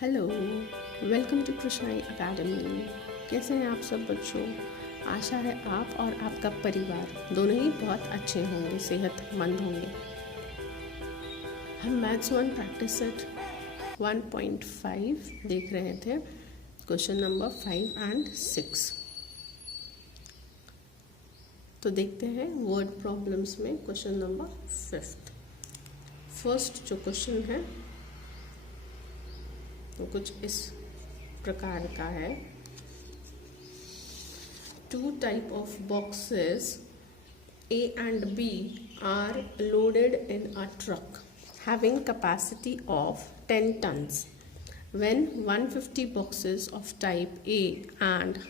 Hello, welcome to Krishnai academy. कैसे हैं आप सब बच्चों? आशा है आप और आपका परिवार दोनों ही बहुत अच्छे होंगे, सेहतमंद होंगे। हम मैथ्स 1 प्रैक्टिस सेट 1.5 देख रहे थे, क्वेश्चन नंबर 5 एंड 6। तो देखते हैं वर्ड प्रॉब्लम्स में क्वेश्चन नंबर 5। फर्स्ट जो क्वेश्चन है तो कुछ इस प्रकार का है। 2 type of boxes A and B are loaded in a truck having capacity of 10 tons. When 150 boxes of type A and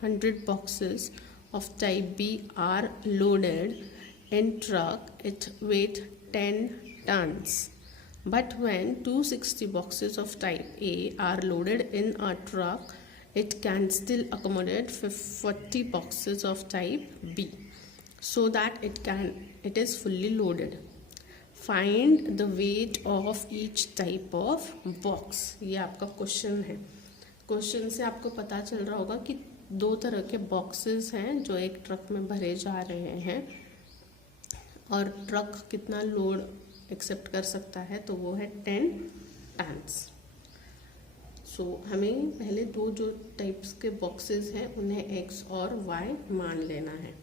100 boxes of type B are loaded in truck, it weighs 10 tons. But when 260 boxes of type A are loaded in a truck, it can still accommodate 40 boxes of type B, so that it is fully loaded. Find the weight of each type of box. ये आपका question है। Question से आपको पता चल रहा होगा कि 2 तरह के बॉक्सेस हैं जो एक ट्रक में भरे जा रहे हैं, और ट्रक कितना लोड एक्सेप्ट कर सकता है, तो वो है 10 टन्स। सो हमें पहले 2 जो टाइप्स के बॉक्सेस हैं उन्हें x और y मान लेना है।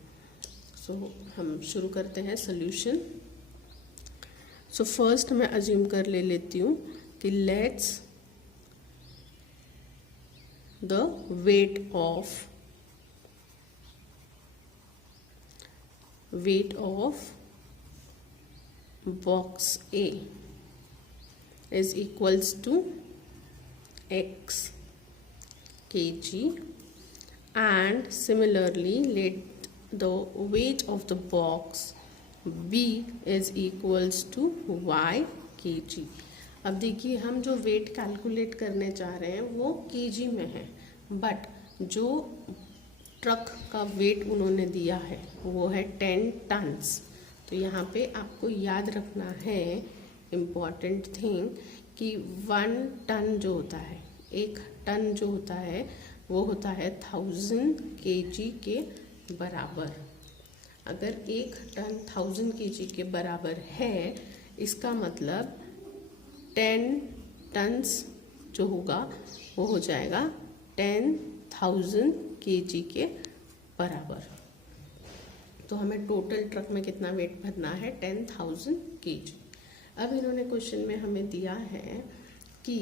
सो हम शुरू करते हैं सोल्यूशन। सो फर्स्ट मैं अज्यूम कर लेती हूँ कि let's the weight of box A is equals to x kg, and similarly let the weight of the box B is equals to y kg। अब देखिए, हम जो वेट कैलकुलेट करने चाह रहे हैं वो kg में है, बट जो ट्रक का वेट उन्होंने दिया है वो है 10 टन्स। तो यहाँ पे आपको याद रखना है इम्पॉर्टेंट थिंग कि 1 टन जो होता है, 1 टन जो होता है वो होता है 1000 kg के बराबर। अगर 1 टन 1000 kg के बराबर है, इसका मतलब 10 टन्स जो होगा वो हो जाएगा 10,000 kg के बराबर। तो हमें टोटल ट्रक में कितना वेट भरना है? 10,000 kg। अब इन्होंने क्वेश्चन में हमें दिया है कि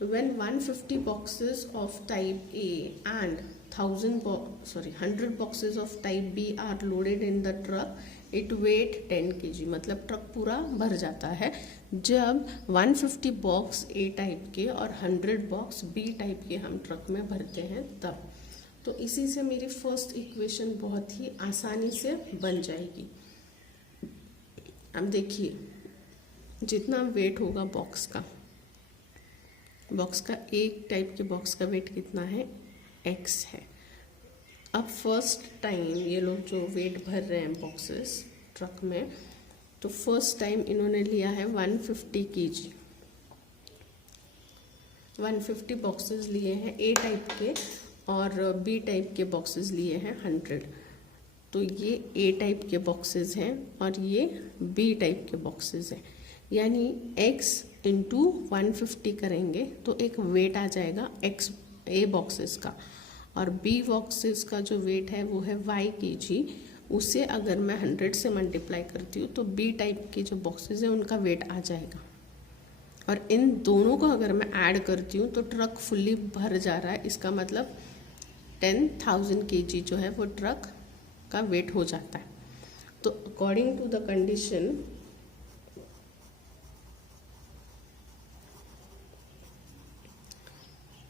when 150 boxes of type A and 100 boxes of type B are loaded in the truck, it weight 10 kg। मतलब ट्रक पूरा भर जाता है जब 150 बॉक्स A टाइप के और 100 बॉक्स B टाइप के हम ट्रक में भरते हैं तब। तो इसी से मेरी फर्स्ट इक्वेशन बहुत ही आसानी से बन जाएगी। अब देखिए, जितना वेट होगा बॉक्स का एक टाइप के बॉक्स का वेट कितना है? x है। अब फर्स्ट टाइम ये लोग जो वेट भर रहे हैं बॉक्सेस ट्रक में, तो फर्स्ट टाइम इन्होंने लिया है 150 kg। 150 बॉक्सेस लिए हैं A टाइप के और B टाइप के बॉक्सेस लिए हैं 100। तो ये A टाइप के बॉक्सेस हैं और ये B टाइप के बॉक्सेस हैं, यानी x इंटू 150 करेंगे तो एक वेट आ जाएगा x A बॉक्सेस का, और B बॉक्सेस का जो वेट है वो है y kg। उसे अगर मैं 100 से मल्टीप्लाई करती हूँ तो B टाइप के जो बॉक्सेस हैं उनका वेट आ जाएगा, और इन दोनों को अगर मैं ऐड करती हूँ तो ट्रक फुल्ली भर जा रहा है। इसका मतलब 10,000 kg जो है वो ट्रक का वेट हो जाता है। तो अकॉर्डिंग टू द कंडीशन,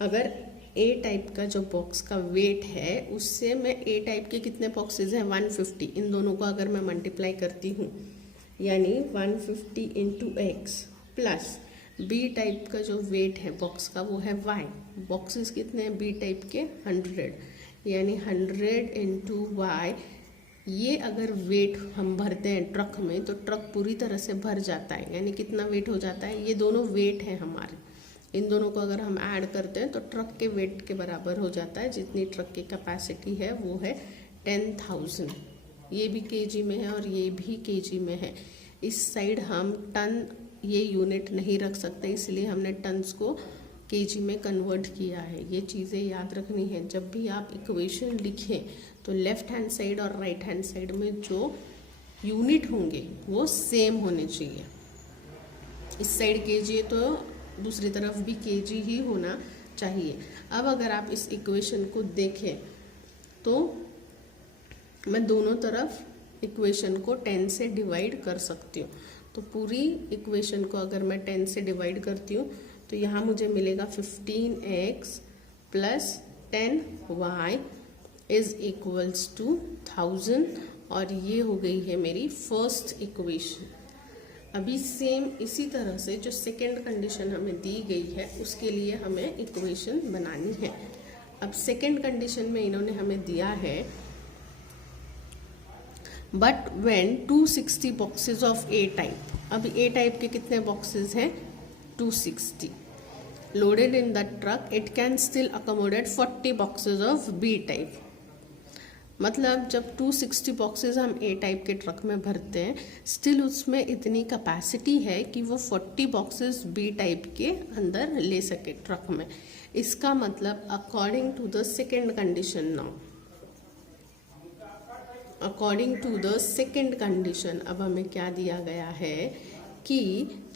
अगर A टाइप का जो बॉक्स का वेट है उससे मैं A टाइप के कितने बॉक्सेस हैं? 150। इन दोनों को अगर मैं मल्टीप्लाई करती हूँ, यानी 150 into x plus B type का जो वेट है बॉक्स का वो है y। बॉक्सेस कितने हैं B टाइप के? 100, यानी 100 इंटू y ये अगर वेट हम भरते हैं ट्रक में तो ट्रक पूरी तरह से भर जाता है, यानी कितना वेट हो जाता है, ये दोनों वेट है हमारे, इन दोनों को अगर हम ऐड करते हैं तो ट्रक के वेट के बराबर हो जाता है। जितनी ट्रक की कैपेसिटी है वो है 10,000। ये भी केजी में है और ये भी केजी में है। इस साइड हम टन ये यूनिट नहीं रख सकते, इसलिए हमने टन्स को केजी में कन्वर्ट किया है। ये चीज़ें याद रखनी है। जब भी आप इक्वेशन लिखें तो लेफ्ट हैंड साइड और राइट हैंड साइड में जो यूनिट होंगे वो सेम होने चाहिए। इस साइड केजी है तो दूसरी तरफ भी केजी ही होना चाहिए। अब अगर आप इस इक्वेशन को देखें तो मैं दोनों तरफ इक्वेशन को 10 से डिवाइड कर सकती हूँ। तो पूरी इक्वेशन को अगर मैं 10 से डिवाइड करती हूँ तो यहाँ मुझे मिलेगा 15x plus 10y is equals to 1000, और ये हो गई है मेरी फर्स्ट इक्वेशन। अभी सेम इसी तरह से जो सेकेंड कंडीशन हमें दी गई है उसके लिए हमें इक्वेशन बनानी है। अब सेकेंड कंडीशन में इन्होंने हमें दिया है but when 260 boxes of A type. अब ए टाइप के कितने बॉक्सेस हैं? 260 loaded in the truck, it can still accommodate 40 boxes of B type. मतलब जब 260 बॉक्सेस हम ए टाइप के ट्रक में भरते हैं, स्टिल उसमें इतनी कैपेसिटी है कि वो 40 बॉक्सेस बी टाइप के अंदर ले सके ट्रक में। इसका मतलब according to the second condition now, according to the second condition अब हमें क्या दिया गया है कि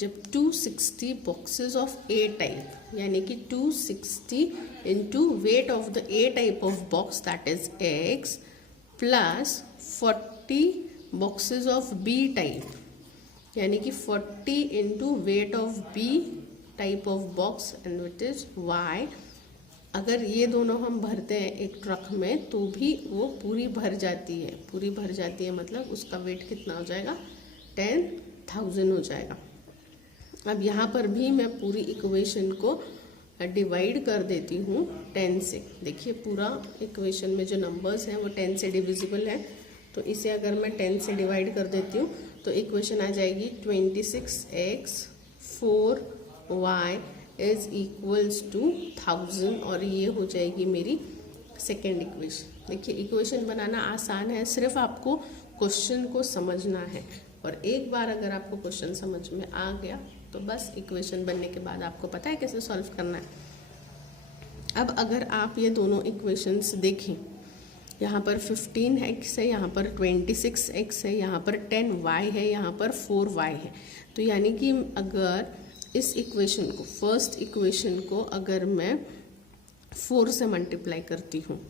जब 260 बॉक्सेस ऑफ ए टाइप, यानी कि 260 into weight of the A type of box that is x plus 40 boxes of B type, यानी कि 40 into weight of B type of box and weight is y. अगर ये दोनों हम भरते हैं एक ट्रक में तो भी वो पूरी भर जाती है। पूरी भर जाती है मतलब उसका वेट कितना हो जाएगा? 10,000 हो जाएगा। अब यहाँ पर भी मैं पूरी इक्वेशन को डिवाइड कर देती हूँ 10 से। देखिए पूरा इक्वेशन में जो नंबर्स हैं वो 10 से डिविजिबल है, तो इसे अगर मैं 10 से डिवाइड कर देती हूँ तो इक्वेशन आ जाएगी 26x 4y is equals to 1000, और ये हो जाएगी मेरी सेकेंड इक्वेशन। देखिए इक्वेशन बनाना आसान है, सिर्फ आपको क्वेश्चन को समझना है, और एक बार अगर आपको क्वेश्चन समझ में आ गया तो बस इक्वेशन बनने के बाद आपको पता है कैसे सॉल्व करना है। अब अगर आप ये दोनों इक्वेशंस देखें, यहाँ पर 15x है, यहाँ पर 26x है, यहाँ पर 10y है, यहाँ पर 4y है। तो यानी कि अगर इस इक्वेशन को, फर्स्ट इक्वेशन को अगर मैं 4 से मल्टीप्लाई करती हूँ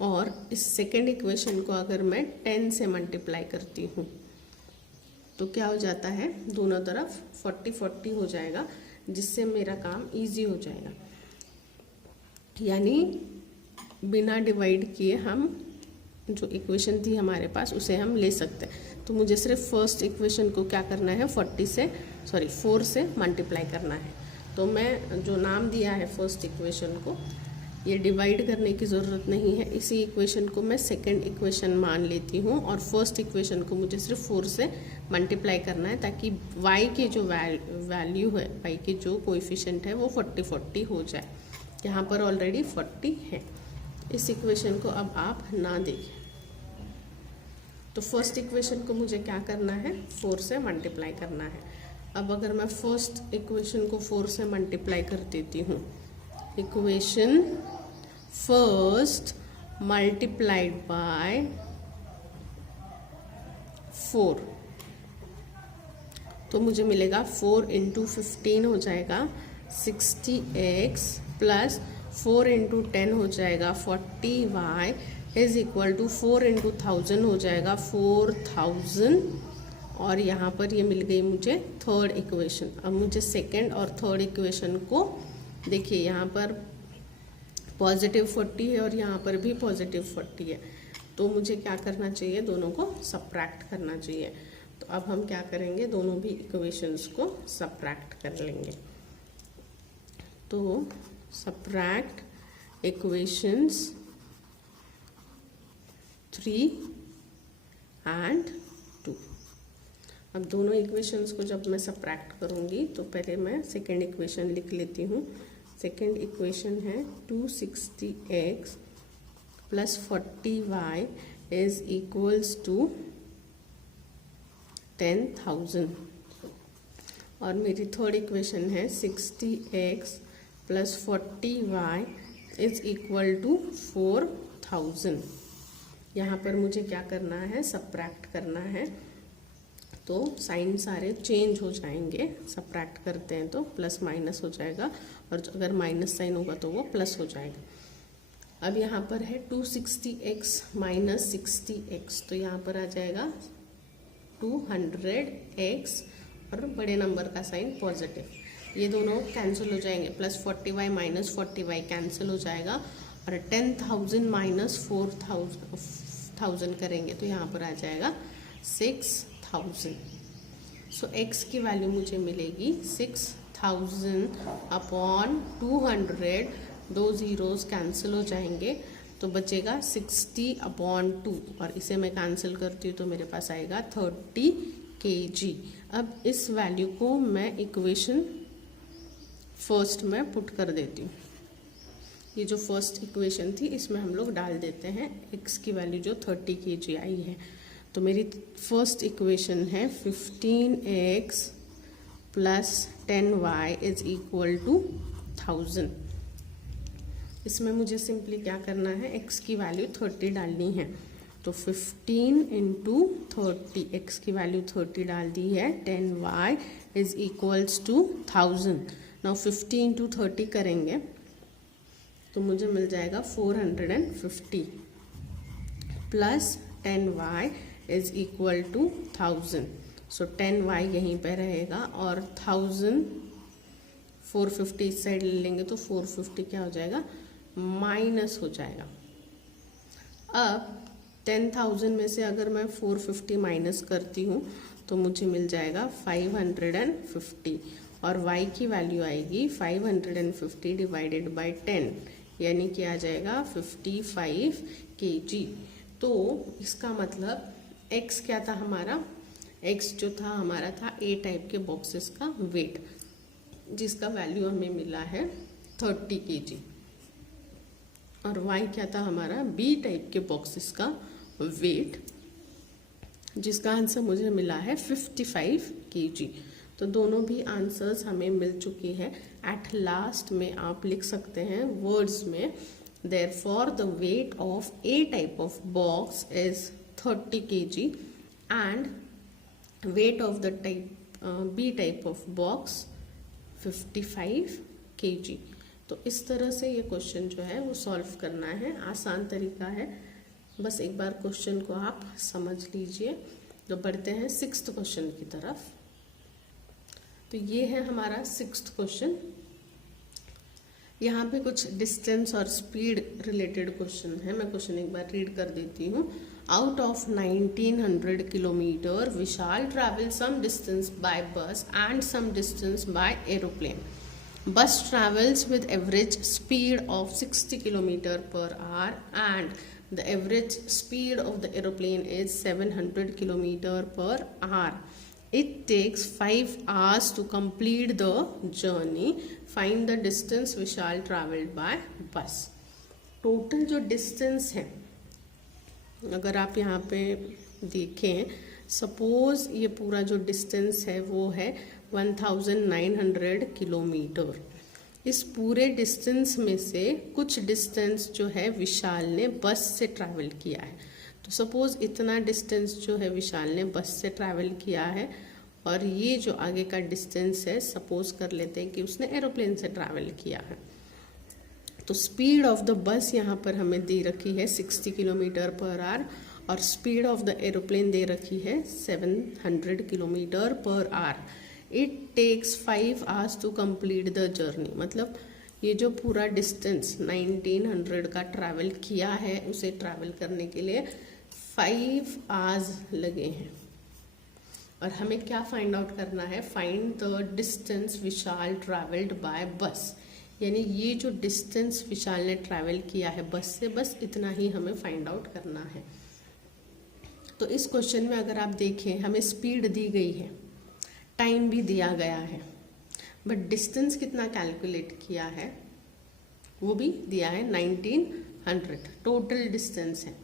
और इस सेकेंड इक्वेशन को अगर मैं 10 से मल्टीप्लाई करती हूँ तो क्या हो जाता है? दोनों तरफ 40-40 हो जाएगा, जिससे मेरा काम इजी हो जाएगा। यानी बिना डिवाइड किए हम जो इक्वेशन थी हमारे पास उसे हम ले सकते हैं। तो मुझे सिर्फ फर्स्ट इक्वेशन को क्या करना है? 4 से मल्टीप्लाई करना है। तो मैं जो नाम दिया है फर्स्ट इक्वेशन को, ये डिवाइड करने की ज़रूरत नहीं है। इसी इक्वेशन को मैं सेकंड इक्वेशन मान लेती हूँ और फर्स्ट इक्वेशन को मुझे सिर्फ 4 से मल्टीप्लाई करना है, ताकि y के जो वैल्यू है, y के जो कोएफिशिएंट है वो 40-40 हो जाए। यहाँ पर ऑलरेडी 40 है। इस इक्वेशन को अब आप ना देखें। तो फर्स्ट इक्वेशन को मुझे क्या करना है? 4 से मल्टीप्लाई करना है। अब अगर मैं फर्स्ट इक्वेशन को 4 से मल्टीप्लाई कर देती हूँ, इक्वेशन फर्स्ट मल्टीप्लाइड बाय 4, तो मुझे मिलेगा 4 इंटू 15 हो जाएगा 60x प्लस 4 इंटू 10 हो जाएगा 40y is equal to 4 into 1000 हो जाएगा 4000, और यहाँ पर ये मिल गई मुझे थर्ड इक्वेशन। अब मुझे सेकंड और थर्ड इक्वेशन को देखिए, यहाँ पर पॉजिटिव 40 है और यहाँ पर भी पॉजिटिव 40 है, तो मुझे क्या करना चाहिए? दोनों को सब्ट्रैक्ट करना चाहिए। तो अब हम क्या करेंगे? दोनों भी इक्वेशंस को सब्ट्रैक्ट कर लेंगे। तो सब्ट्रैक्ट इक्वेशंस 3 एंड 2। अब दोनों इक्वेशंस को जब मैं सब्ट्रैक्ट करूँगी तो पहले मैं सेकेंड इक्वेशन लिख लेती हूँ। सेकेंड इक्वेशन है 260x plus 40y is equals to 10,000। और मेरी थर्ड इक्वेशन है 60x plus 40y is equal to 4,000। यहाँ पर मुझे क्या करना है, सब्ट्रैक्ट करना है। तो साइन सारे चेंज हो जाएंगे, सब्ट्रैक्ट करते हैं तो प्लस माइनस हो जाएगा, और अगर माइनस साइन होगा तो वो प्लस हो जाएगा। अब यहाँ पर है 260x माइनस 60x, तो यहाँ पर आ जाएगा 200x और बड़े नंबर का साइन पॉजिटिव। ये दोनों कैंसिल हो जाएंगे, plus 40y minus 40y cancel हो जाएगा, और 10,000 माइनस 4,000 करेंगे तो यहाँ पर आ जाएगा 6,000। सो x की वैल्यू मुझे मिलेगी 6,000 अपॉन 200, दो जीरोस कैंसिल हो जाएंगे तो बचेगा 60 अपॉन 2, और इसे मैं कैंसिल करती हूँ तो मेरे पास आएगा 30 kg। अब इस वैल्यू को मैं इक्वेशन फर्स्ट में पुट कर देती हूँ। ये जो फर्स्ट इक्वेशन थी इसमें हम लोग डाल देते हैं x की वैल्यू जो 30 kg आई है। तो मेरी फर्स्ट इक्वेशन है 15x plus 10y is equal to 1000। इसमें मुझे सिंपली क्या करना है, x की वैल्यू 30 डालनी है। तो 15 इंटू 30, x की वैल्यू 30 डाल दी है, 10y is equals to 1000। Now 50 into 30 करेंगे तो मुझे मिल जाएगा 450 plus 10y is equal to 1000। So 10y यहीं पे रहेगा, और 1000 450 इस साइड ले लेंगे तो 450 क्या हो जाएगा, माइनस हो जाएगा। अब 10,000 में से अगर मैं 450 माइनस करती हूँ तो मुझे मिल जाएगा 550, और y की वैल्यू आएगी 550 डिवाइडेड बाय 10, यानी कि आ जाएगा 55 kg। तो इसका मतलब x क्या था हमारा, x जो था हमारा था A टाइप के बॉक्सेस का वेट, जिसका वैल्यू हमें मिला है 30 kg, और y क्या था हमारा B टाइप के बॉक्सेस का वेट, जिसका आंसर मुझे मिला है 55 kg। तो दोनों भी आंसर्स हमें मिल चुके हैं। एट लास्ट में आप लिख सकते हैं वर्ड्स में, therefore the weight of A type of box is 30 kg and wait of the type B type of box 55 kg। तो इस तरह से ये क्वेश्चन जो है वो सॉल्व करना है, आसान तरीका है। बस एक बार क्वेश्चन को आप समझ लीजिए। तो बढ़ते हैं 6th क्वेश्चन की तरफ। तो ये है हमारा 6th क्वेश्चन। यहाँ पे कुछ डिस्टेंस और स्पीड रिलेटेड क्वेश्चन है। मैं क्वेश्चन एक बार रीड कर देती हूँ। Out of 1900 kilometre Vishal travel some distance by bus and some distance by aeroplane. Bus travels with average speed of 60 km per hour and the average speed of the aeroplane is 700 km per hour. It takes 5 hours to complete the journey. Find the distance Vishal traveled by bus. Total जो distance है, अगर आप यहाँ पे देखें, suppose ये पूरा जो डिस्टेंस है वो है 1900 किलोमीटर। इस पूरे डिस्टेंस में से कुछ डिस्टेंस जो है विशाल ने बस से ट्रैवल किया है। तो सपोज इतना डिस्टेंस जो है विशाल ने बस से ट्रैवल किया है, और ये जो आगे का डिस्टेंस है सपोज कर लेते हैं कि उसने एरोप्लेन से ट्रैवल किया है। तो स्पीड ऑफ द बस यहाँ पर हमें दे रखी है 60 किलोमीटर पर आवर, और स्पीड ऑफ द एरोप्लेन दे रखी है 700 kilometre per hour. It takes 5 hours to complete the journey. मतलब ये जो पूरा डिस्टेंस 1900 का ट्रैवल किया है, उसे ट्रैवल करने के लिए 5 hours लगे हैं। और हमें क्या फाइंड आउट करना है, find the distance Vishal travelled by बस। यानी ये जो डिस्टेंस विशाल ने ट्रैवल किया है बस से, बस इतना ही हमें फाइंड आउट करना है। तो इस क्वेश्चन में अगर आप देखें, हमें स्पीड दी गई है, टाइम भी दिया गया है, बट डिस्टेंस कितना कैलकुलेट किया है वो भी दिया है 1900, टोटल डिस्टेंस है।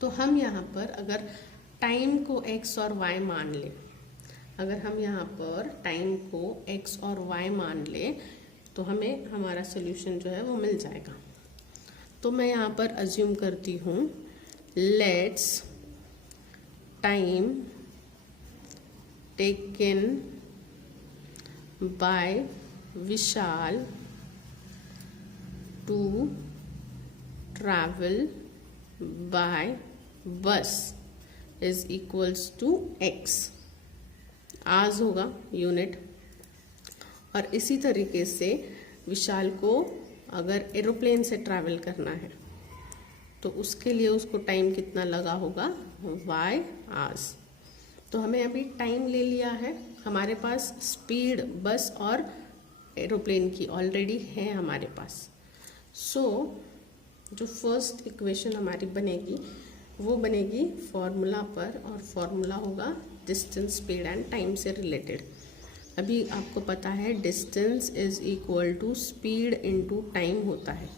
तो हम यहाँ पर अगर टाइम को x और y मान लें, अगर हम यहाँ पर टाइम को x और y मान लें तो हमें हमारा सोल्यूशन जो है वो मिल जाएगा। तो मैं यहाँ पर अज्यूम करती हूँ, let's time taken by Vishal to travel by bus is equals to x, आज होगा यूनिट। और इसी तरीके से विशाल को अगर एरोप्लेन से ट्रैवल करना है तो उसके लिए उसको टाइम कितना लगा होगा, y आवर्स। तो हमें अभी टाइम ले लिया है, हमारे पास स्पीड बस और एरोप्लेन की ऑलरेडी है हमारे पास। सो जो फर्स्ट इक्वेशन हमारी बनेगी वो बनेगी फॉर्मूला पर, और फॉर्मूला होगा डिस्टेंस, स्पीड एंड टाइम से रिलेटेड। अभी आपको पता है distance is equal to speed into time होता है।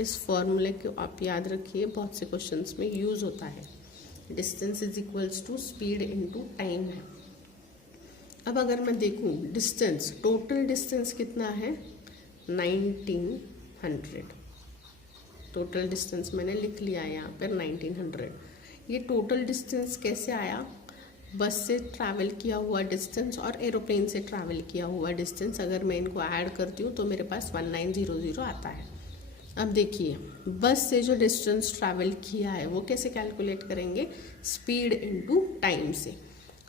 इस फॉर्मूले को आप याद रखिए, बहुत से क्वेश्चंस में यूज होता है। Distance is equals to speed into time है। अब अगर मैं देखूं डिस्टेंस, टोटल डिस्टेंस कितना है 1900, टोटल डिस्टेंस मैंने लिख लिया है यहाँ पर 1900। ये टोटल डिस्टेंस कैसे आया, बस से ट्रैवल किया हुआ डिस्टेंस और एरोप्लेन से ट्रैवल किया हुआ डिस्टेंस, अगर मैं इनको ऐड करती हूँ तो मेरे पास 1900 आता है। अब देखिए बस से जो डिस्टेंस ट्रैवल किया है वो कैसे कैलकुलेट करेंगे, स्पीड इनटू टाइम से।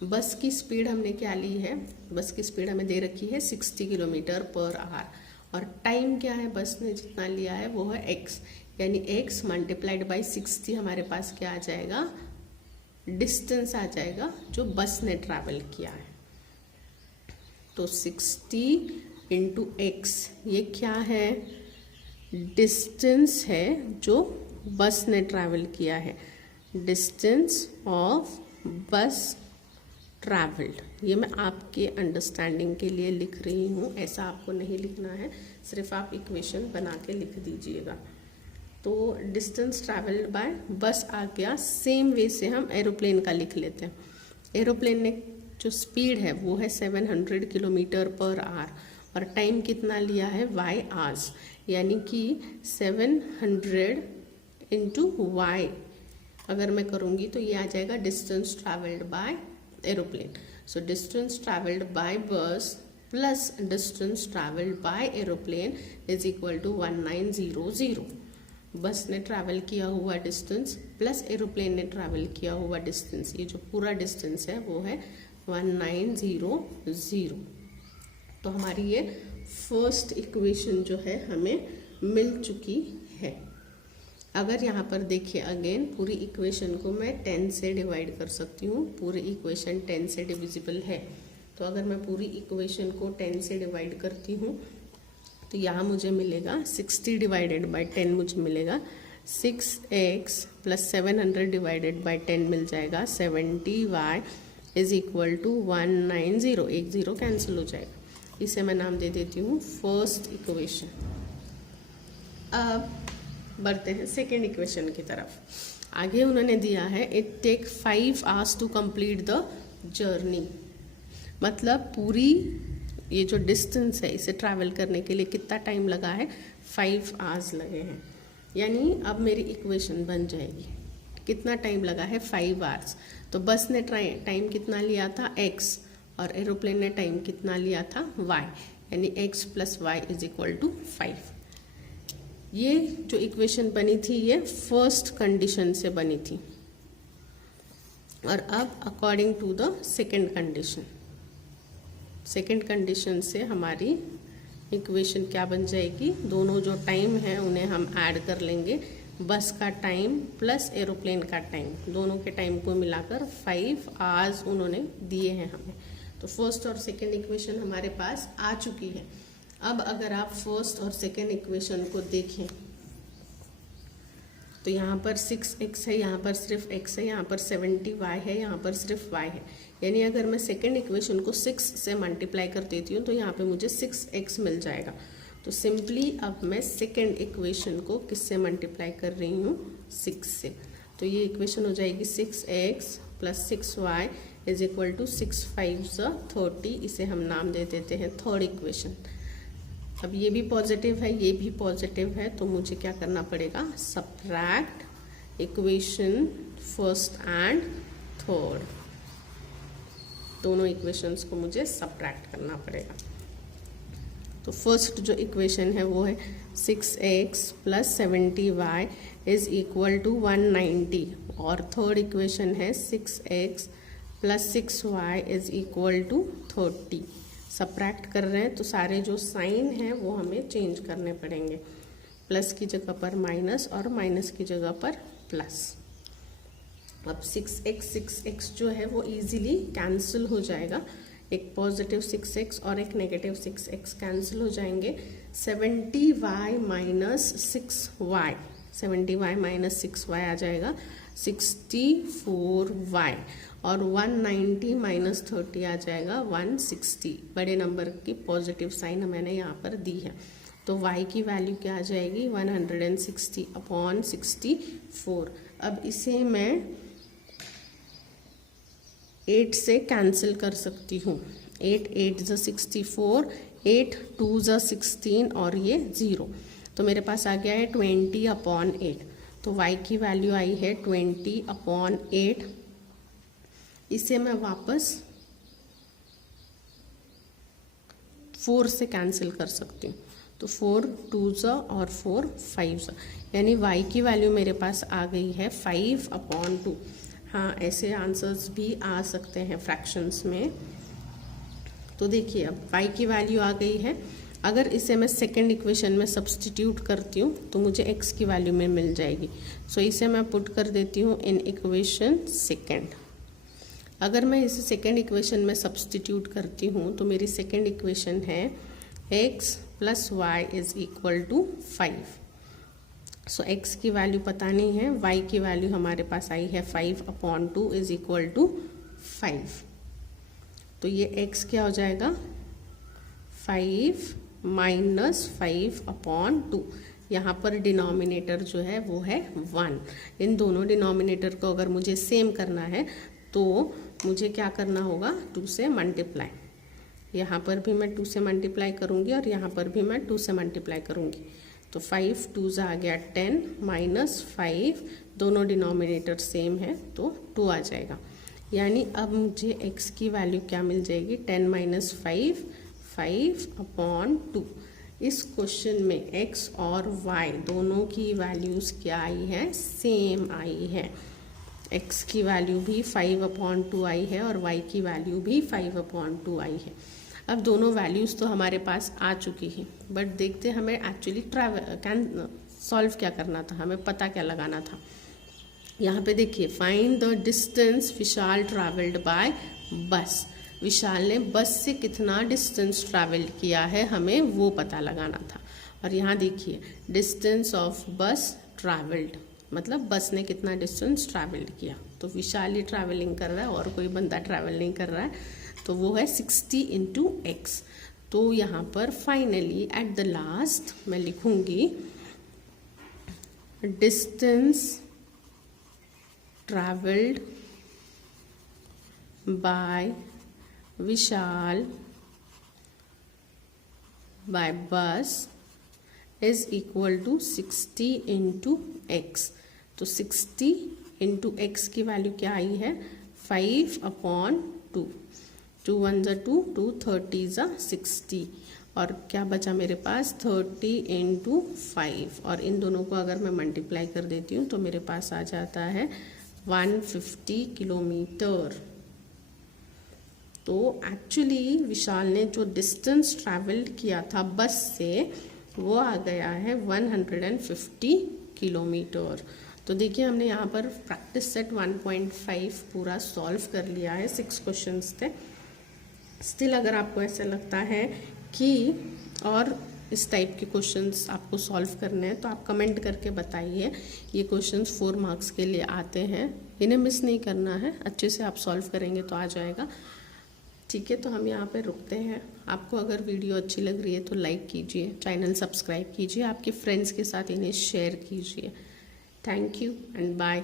बस की स्पीड हमने क्या ली है, बस की स्पीड हमें दे रखी है 60 किलोमीटर पर आवर, और टाइम क्या है बस ने जितना लिया है वो है x, यानी x मल्टीप्लाइड बाई 60 हमारे पास क्या आ जाएगा, डिस्टेंस आ जाएगा जो बस ने ट्रैवल किया है। तो 60 इंटू x ये क्या है, डिस्टेंस है जो बस ने ट्रैवल किया है, डिस्टेंस ऑफ बस ट्रैवल्ड। ये मैं आपके अंडरस्टैंडिंग के लिए लिख रही हूँ, ऐसा आपको नहीं लिखना है, सिर्फ आप इक्वेशन बना के लिख दीजिएगा। तो डिस्टेंस ट्रैवल्ड बाय बस आ गया। सेम वे से हम एरोप्लेन का लिख लेते हैं। एरोप्लेन ने जो स्पीड है वो है 700 किलोमीटर पर आवर, और टाइम कितना लिया है y आवर्स, यानी कि 700 इंटू y अगर मैं करूँगी तो ये आ जाएगा distance travelled by aeroplane. So distance travelled by bus plus distance travelled by aeroplane is equal to 1900। Bus ने ट्रैवल किया हुआ डिस्टेंस प्लस एरोप्लेन ने ट्रैवल किया हुआ डिस्टेंस, ये जो पूरा डिस्टेंस है वो है 1900। तो हमारी ये फर्स्ट इक्वेशन जो है हमें मिल चुकी है। अगर यहाँ पर देखिए अगेन पूरी इक्वेशन को मैं 10 से डिवाइड कर सकती हूँ, पूरी इक्वेशन 10 से डिविजिबल है। तो अगर मैं पूरी इक्वेशन को 10 से डिवाइड करती हूँ तो यहाँ मुझे मिलेगा 60 डिवाइडेड बाय 10 मुझे मिलेगा 6x प्लस 700 डिवाइडेड बाय 10 मिल जाएगा 70y इज इक्वल टू 190। एक जीरो कैंसिल हो जाएगा, इसे मैं नाम दे देती हूँ फर्स्ट इक्वेशन। अब बढ़ते हैं सेकेंड इक्वेशन की तरफ। आगे उन्होंने दिया है it take 5 hours to complete the journey, मतलब पूरी ये जो डिस्टेंस है इसे ट्रैवल करने के लिए कितना टाइम लगा है, 5 आवर्स लगे हैं। यानी अब मेरी इक्वेशन बन जाएगी, कितना टाइम लगा है 5 आवर्स। तो बस ने टाइम कितना लिया था x, और एरोप्लेन ने टाइम कितना लिया था y, यानी x plus y is equal to 5। ये जो इक्वेशन बनी थी ये फर्स्ट कंडीशन से बनी थी। और अब according to the second condition, second condition से हमारी इक्वेशन क्या बन जाएगी, दोनों जो टाइम है उन्हें हम ऐड कर लेंगे, बस का टाइम प्लस एरोप्लेन का टाइम, दोनों के टाइम को मिलाकर 5 आवर्स उन्होंने दिए हैं हमें। तो फर्स्ट और सेकेंड इक्वेशन हमारे पास आ चुकी है। अब अगर आप फर्स्ट और सेकेंड इक्वेशन को देखें, तो यहाँ पर 6x है, यहाँ पर सिर्फ x है, यहाँ पर 70y है, यहाँ पर सिर्फ y है। यानी अगर मैं सेकेंड इक्वेशन को 6 से मल्टीप्लाई कर देती हूँ तो यहाँ पे मुझे 6x मिल जाएगा। तो सिंपली अब मैं सेकेंड इक्वेशन को किससे मल्टीप्लाई कर रही हूँ, 6 से। तो ये इक्वेशन हो जाएगी 6x plus 6y is equal to 6 5 30। इसे हम नाम दे देते हैं थर्ड इक्वेशन। अब ये भी पॉजिटिव है, ये भी पॉजिटिव है, तो मुझे क्या करना पड़ेगा, subtract equation first and third. दोनों इक्वेशंस को मुझे सब्ट्रैक्ट करना पड़ेगा। तो फर्स्ट जो इक्वेशन है वो है 6x plus 70y is equal to 190 और थर्ड इक्वेशन है 6x plus 6y is equal to 30। Subtract कर रहे हैं तो सारे जो साइन हैं वो हमें चेंज करने पड़ेंगे, प्लस की जगह पर माइनस और माइनस की जगह पर प्लस। अब 6x जो है वो इजीली कैंसिल हो जाएगा, एक पॉजिटिव 6x और एक नेगेटिव 6x कैंसिल हो जाएंगे। 70y minus 6y, 70y minus 6y आ जाएगा 64y और 190 माइनस 30 आ जाएगा 160। बड़े नंबर की पॉजिटिव साइन मैंने यहाँ पर दी है। तो y की वैल्यू क्या आ जाएगी, 160 अपॉन 64। अब इसे मैं 8 से कैंसिल कर सकती हूँ। 8 8 ज़ा 64, 8 2 ज़ा 16 और ये 0। तो मेरे पास आ गया है 20 अपॉन 8। तो y की वैल्यू आई है 20 अपॉन 8। इसे मैं वापस 4 से कैंसिल कर सकती हूँ। तो 4 2 ज़ा और 4 5 ज़ा, यानी y की वैल्यू मेरे पास आ गई है 5 अपॉन 2। हाँ, ऐसे आंसर्स भी आ सकते हैं फ्रैक्शंस में। तो देखिए अब y की वैल्यू आ गई है। अगर इसे मैं सेकेंड इक्वेशन में सब्सटीट्यूट करती हूँ तो मुझे x की वैल्यू में मिल जाएगी। सो इसे मैं पुट कर देती हूँ इन इक्वेशन सेकेंड। अगर मैं इसे सेकेंड इक्वेशन में सब्सटीट्यूट करती हूँ तो मेरी सेकेंड इक्वेशन है x plus y is equal to 5। So x की वैल्यू पता नहीं है, y की वैल्यू हमारे पास आई है 5 अपॉन 2 इज इक्वल टू 5। तो ये x क्या हो जाएगा, 5 माइनस 5 अपॉन 2। यहाँ पर डिनोमिनेटर जो है वो है 1। इन दोनों डिनोमिनेटर को अगर मुझे सेम करना है तो मुझे क्या करना होगा, 2 से मल्टीप्लाई। यहाँ पर भी मैं 2 से मल्टीप्लाई करूँगी और यहाँ पर भी मैं 2 से मल्टीप्लाई करूँगी। तो 5 2 आ गया 10 माइनस 5, दोनों डिनोमिनेटर सेम है तो 2 आ जाएगा। यानी अब मुझे x की वैल्यू क्या मिल जाएगी, 10 माइनस 5 5 अपॉन 2। इस क्वेश्चन में x और y दोनों की वैल्यूज़ क्या आई है, सेम आई है। x की वैल्यू भी 5 अपॉन 2 आई है और y की वैल्यू भी 5 अपॉन 2 आई है। अब दोनों वैल्यूज़ तो हमारे पास आ चुकी हैं, बट देखते हमें एक्चुअली सॉल्व क्या करना था, हमें पता क्या लगाना था। यहाँ पे देखिए, find the distance Vishal travelled by बस। विशाल ने बस से कितना डिस्टेंस ट्रैवल किया है हमें वो पता लगाना था। और यहाँ देखिए, डिस्टेंस ऑफ बस ट्रैवल्ड मतलब बस ने कितना डिस्टेंस ट्रैवल किया। तो विशाल ही ट्रैवलिंग कर रहा है और कोई बंदा ट्रैवल नहीं कर रहा है, तो वो है 60 इंटू एक्स। तो यहाँ पर फाइनली एट द लास्ट मैं लिखूंगी distance travelled by Vishal by bus is equal to 60 into X. तो 60 इंटू एक्स की वैल्यू क्या आई है, 5 अपॉन 2। 2 1 ज़ा 2, 2 30 ज़ा 60 और क्या बचा मेरे पास, 30 इंटू 5। और इन दोनों को अगर मैं मल्टीप्लाई कर देती हूँ तो मेरे पास आ जाता है 150 किलोमीटर। तो एक्चुअली विशाल ने जो डिस्टेंस ट्रैवल्ड किया था बस से वो आ गया है 150 किलोमीटर। तो देखिए, हमने यहाँ पर प्रैक्टिस सेट 1.5 पूरा सॉल्व कर लिया है, 6 क्वेश्चंस थे। स्टिल अगर आपको ऐसा लगता है कि और इस टाइप के क्वेश्चंस आपको सॉल्व करने हैं तो आप कमेंट करके बताइए। ये क्वेश्चंस 4 मार्क्स के लिए आते हैं, इन्हें मिस नहीं करना है, अच्छे से आप सॉल्व करेंगे तो आ जाएगा। ठीक है, तो हम यहाँ पे रुकते हैं। आपको अगर वीडियो अच्छी लग रही है तो लाइक कीजिए, चैनल सब्सक्राइब कीजिए, आपके फ्रेंड्स के साथ इन्हें शेयर कीजिए। Thank you and bye.